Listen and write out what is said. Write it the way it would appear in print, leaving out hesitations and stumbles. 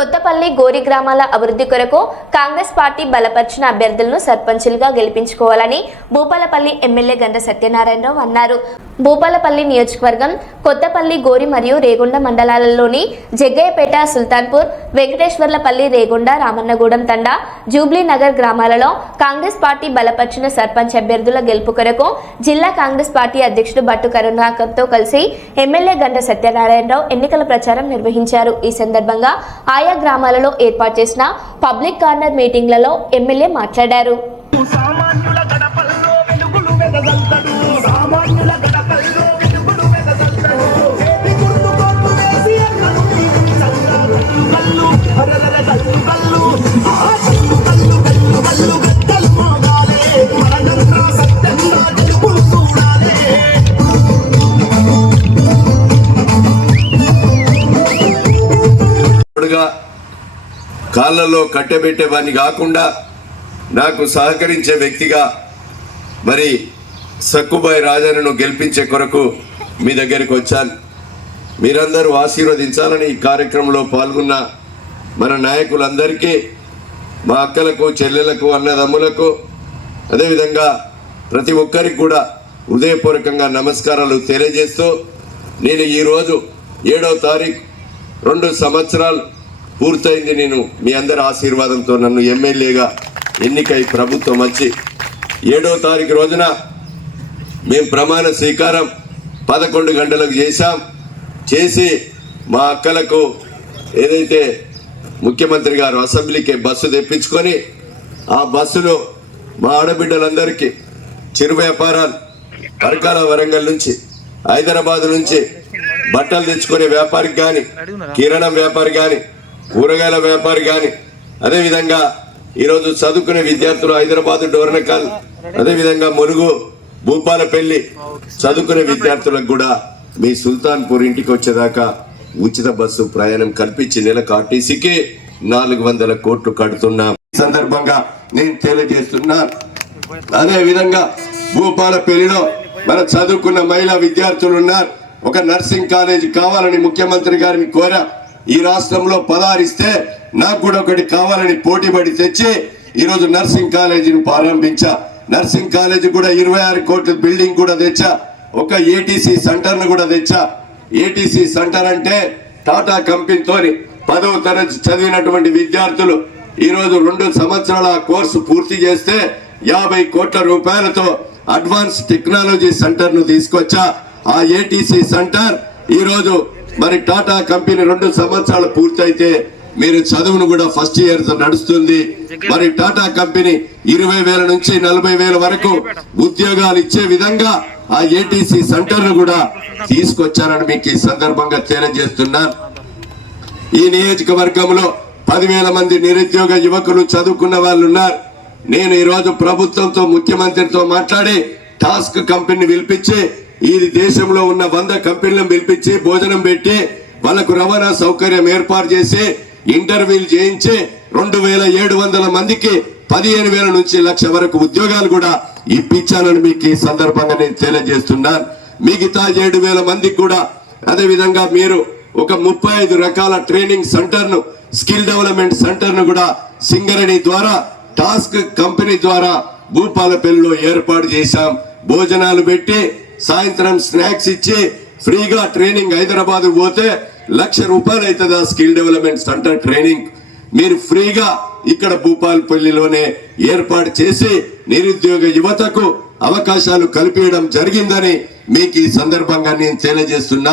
కొత్తపల్లి గోరి గ్రామాల అభివృద్ధి కొరకు కాంగ్రెస్ పార్టీ బలపరిచిన అభ్యర్థులను సర్పంచులుగా గెలిపించుకోవాలని భూపాలపల్లి ఎమ్మెల్యే గంట సత్యనారాయణరావు అన్నారు. భూపాలపల్లి నియోజకవర్గం కొత్తపల్లి గోరి మరియు రేగొండ మండలాలలోని జగ్గయ్యపేట, సుల్తాన్పూర్, వెంకటేశ్వర్లపల్లి, రేగొండ, రామన్నగూడెం తండా, జూబ్లీ నగర్ గ్రామాలలో కాంగ్రెస్ పార్టీ బలపరిచిన సర్పంచ్ అభ్యర్థుల గెలుపు కొరకు జిల్లా కాంగ్రెస్ పార్టీ అధ్యక్షుడు బట్టు కరుణాకర్తో కలిసి ఎమ్మెల్యే గంట సత్యనారాయణరావు ఎన్నికల ప్రచారం నిర్వహించారు. ఈ సందర్భంగా ఆయా గ్రామాలలో ఏర్పాటు చేసిన పబ్లిక్ కార్నర్ మీటింగ్లలో ఎమ్మెల్యే మాట్లాడారు. కాళ్ళలో కట్టబెట్టేవాడిని కాకుండా నాకు సహకరించే వ్యక్తిగా మరి సక్కుబాయి రాజాను గెలిపించే కొరకు మీ దగ్గరికి వచ్చాను. మీరందరూ ఆశీర్వదించాలని ఈ కార్యక్రమంలో పాల్గొన్న మన నాయకులందరికీ, మా అక్కలకు, చెల్లెలకు, అన్నదమ్ములకు, అదేవిధంగా ప్రతి ఒక్కరికి కూడా హృదయపూర్వకంగా నమస్కారాలు తెలియజేస్తూ, నేను ఈరోజు 7వ తారీఖు 2 సంవత్సరాలు పూర్తయింది. నేను మీ అందరి ఆశీర్వాదంతో నన్ను ఎమ్మెల్యేగా ఎన్నికై ప్రభుత్వం వచ్చి 7వ తారీఖు రోజున మేము ప్రమాణ స్వీకారం 11 గంటలకు చేసి మా అక్కలకు ఏదైతే ముఖ్యమంత్రి గారు అసెంబ్లీకి బస్సు తెప్పించుకొని ఆ బస్సులో మా ఆడబిడ్డలందరికీ చిరు వ్యాపారాలు పరకాల, వరంగల్ నుంచి, హైదరాబాద్ నుంచి బట్టలు తెచ్చుకునే వ్యాపారికి కానీ, కిరాణం వ్యాపారి కానీ, కూరగాయల వ్యాపారి కానీ, అదేవిధంగా ఈరోజు చదువుకునే విద్యార్థులు హైదరాబాద్, డోర్నకల్, అదేవిధంగా ములుగు, భూపాలపల్లి చదువుకునే విద్యార్థులకు కూడా మీ సుల్తాన్పూర్ ఇంటికి వచ్చేదాకా ఉచిత బస్సు ప్రయాణం కల్పించి నెలకు ఆర్టీసీకి 400 కోట్లు కడుతున్నా సందర్భంగా నేను తెలియజేస్తున్నాను. అదేవిధంగా భూపాలపల్లిలో మన చదువుకున్న మహిళా విద్యార్థులు ఉన్నారు. ఒక నర్సింగ్ కాలేజీ కావాలని ముఖ్యమంత్రి గారిని కోరా. ఈ రాష్ట్రంలో 16 ఇస్తే నాకు కూడా ఒకటి కావాలని పోటీపడి తెచ్చి ఈరోజు నర్సింగ్ కాలేజీని ప్రారంభించా. నర్సింగ్ కాలేజీ కూడా 26 కోట్ల బిల్డింగ్ కూడా తెచ్చా. ఒక ఏటీసీ సెంటర్ను కూడా తెచ్చా. ఏటీసీ సెంటర్ అంటే టాటా కంపెనీతోని 10వ తరగతి చదివినటువంటి విద్యార్థులు ఈరోజు 2 సంవత్సరాల కోర్సు పూర్తి చేస్తే 50 కోట్ల రూపాయలతో అడ్వాన్స్ టెక్నాలజీ సెంటర్ను తీసుకొచ్చా. ఆ ఏటీసీ సెంటర్ ఈరోజు మరి టాటా కంపెనీ 2 సంవత్సరాలు పూర్తయితే మీరు చదువును కూడా ఫస్ట్ ఇయర్ నడుస్తుంది. మరి టాటా కంపెనీ 20,000 నుంచి 40,000 వరకు ఉద్యోగాలు ఇచ్చే విధంగా ఆ ఏటీసీ సెంటర్ ను కూడా తీసుకొచ్చారని మీకు ఈ సందర్భంగా తెలియజేస్తున్నాను. ఈ నియోజకవర్గంలో 10,000 మంది నిరుద్యోగ యువకులు చదువుకున్న వాళ్ళు ఉన్నారు. నేను ఈరోజు ప్రభుత్వంతో, ముఖ్యమంత్రితో మాట్లాడి టాస్క్ కంపెనీని పిలిపించి ఈ దేశంలో ఉన్న 100 కంపెనీలను పిలిపించి భోజనం పెట్టి వాళ్ళకు రవాణా సౌకర్యం ఏర్పాటు చేసి ఇంటర్వ్యూలు చేయించి 2,700 మందికి 15,000 నుంచి 1,00,000 వరకు ఉద్యోగాలు కూడా ఇప్పించాలని మీకు ఈ సందర్భంగా నేను తెలియజేస్తున్నాను. మిగతా 7,000 మందికి కూడా అదేవిధంగా మీరు ఒక 35 రకాల ట్రైనింగ్ సెంటర్ను, స్కిల్ డెవలప్మెంట్ సెంటర్ను కూడా సింగరేణి ద్వారా, టాస్క్ కంపెనీ ద్వారా భూపాలపల్లిలో ఏర్పాటు చేశాం. భోజనాలు పెట్టి సాయంత్రం స్నాక్స్ ఇచ్చి ఫ్రీగా ట్రైనింగ్. హైదరాబాద్ పోతే 1,00,000 రూపాయలు అవుతుంది ఆ స్కిల్ డెవలప్మెంట్ సెంటర్ ట్రైనింగ్. మీరు ఫ్రీగా ఇక్కడ భూపాలపల్లిలోనే ఏర్పాటు చేసి నిరుద్యోగ యువతకు అవకాశాలు కల్పించడం జరిగిందని మీకు ఈ సందర్భంగా నేను తెలియజేస్తున్నా.